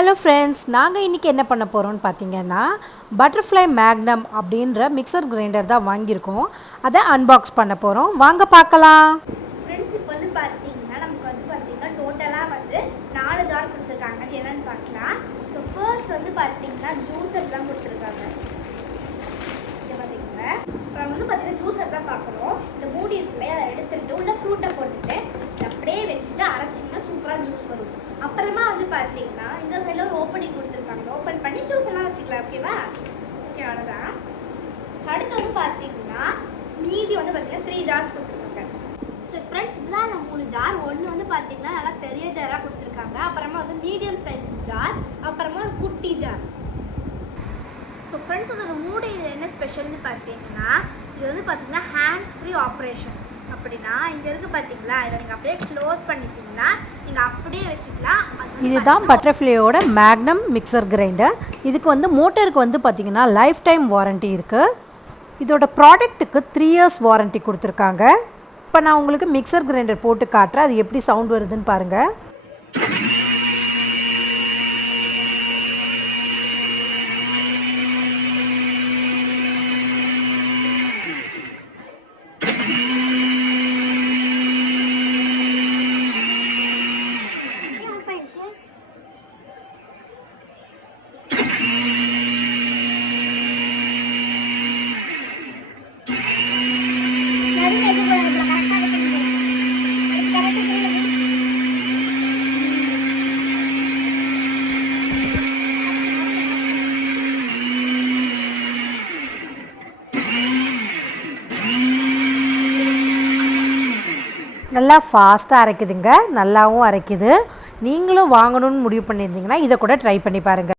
Hello friends, நாங்கள் இன்றைக்கி என்ன பண்ண போகிறோம்னு பார்த்தீங்கன்னா பட்டர்ஃப்ளை மேக்னம் அப்படின்ற மிக்சர் கிரைண்டர் தான் வாங்கியிருக்கோம். அதை அன்பாக்ஸ் பண்ண போகிறோம். வாங்க பார்க்கலாம். ஃப்ரெண்ட்ஸ், இப்போ பார்த்தீங்கன்னா நமக்கு பார்த்தீங்கன்னா டோட்டலாக 4 ஜார் கொடுத்துருக்காங்க. அது என்னென்னு பார்க்கலாம். ஸோ ஃபர்ஸ்ட் பார்த்தீங்கன்னா ஜூஸர் தான் கொடுத்துருக்காங்க. இது பார்த்தீங்கன்னா அப்புறம் பார்த்தீங்கன்னா ஜூஸர் தான் பார்க்குறோம். இந்த மூடி இருக்குல்லையே அதை எடுத்துகிட்டு உள்ள ஃப்ரூட்டை போட்டுட்டு அப்படியே வச்சுட்டு அரைச்சிங்கன்னா சூப்பராக ஜூஸ் வரும். அப்புறமா பார்த்தீங்கன்னா இந்த சைடில் ஒரு ஓப்பனிங் கொடுத்துருக்காங்க. ஓப்பன் பண்ணி ஜூஸ் எல்லாம் வச்சுக்கலாம். ஓகேவா? ஓகே, அவ்வளோதான். அடுத்து பார்த்தீங்கன்னா மீதி பார்த்தீங்கன்னா 3 ஜார்ஸ் கொடுத்துருக்காங்க. ஸோ ஃப்ரெண்ட்ஸ், இதுதான் அந்த 3 ஜார். ஒன்று பார்த்தீங்கன்னா நல்லா பெரிய ஜாராக கொடுத்துருக்காங்க. அப்புறமா மீடியம் சைஸ் ஜார், அப்புறமா ஒரு குட்டி ஜார். ஸோ ஃப்ரெண்ட்ஸ், அதோட மூடியில் என்ன ஸ்பெஷல்னு பார்த்தீங்கன்னா இது பார்த்தீங்கன்னா ஹேண்ட்ஸ் ஃப்ரீ ஆப்ரேஷன். அப்படின்னா இங்கே இருக்குது பார்த்தீங்களா, இதை நீங்கள் அப்படியே க்ளோஸ் பண்ணிட்டீங்கன்னா நீங்கள் அப்படியே வச்சுக்கலாம். இதுதான் பட்டர்ஃப்ளையோட மேக்னம் மிக்சர் கிரைண்டர். இதுக்கு மோட்டருக்கு பார்த்தீங்கன்னா லைஃப் டைம் வாரண்ட்டி இருக்குது. இதோட ப்ராடக்ட்டுக்கு 3 இயர்ஸ் வாரண்ட்டி கொடுத்துருக்காங்க. இப்போ நான் உங்களுக்கு மிக்சர் கிரைண்டர் போட்டு காட்டுறேன். அது எப்படி சவுண்ட் வருதுன்னு பாருங்கள். நல்லா ஃபாஸ்ட்டாக அரைக்குதுங்க, நல்லாவும் அரைக்குது. நீங்களும் வாங்கணும்னு முடிவு பண்ணியிருந்தீங்கன்னா இதை கூட ட்ரை பண்ணி பாருங்கள்.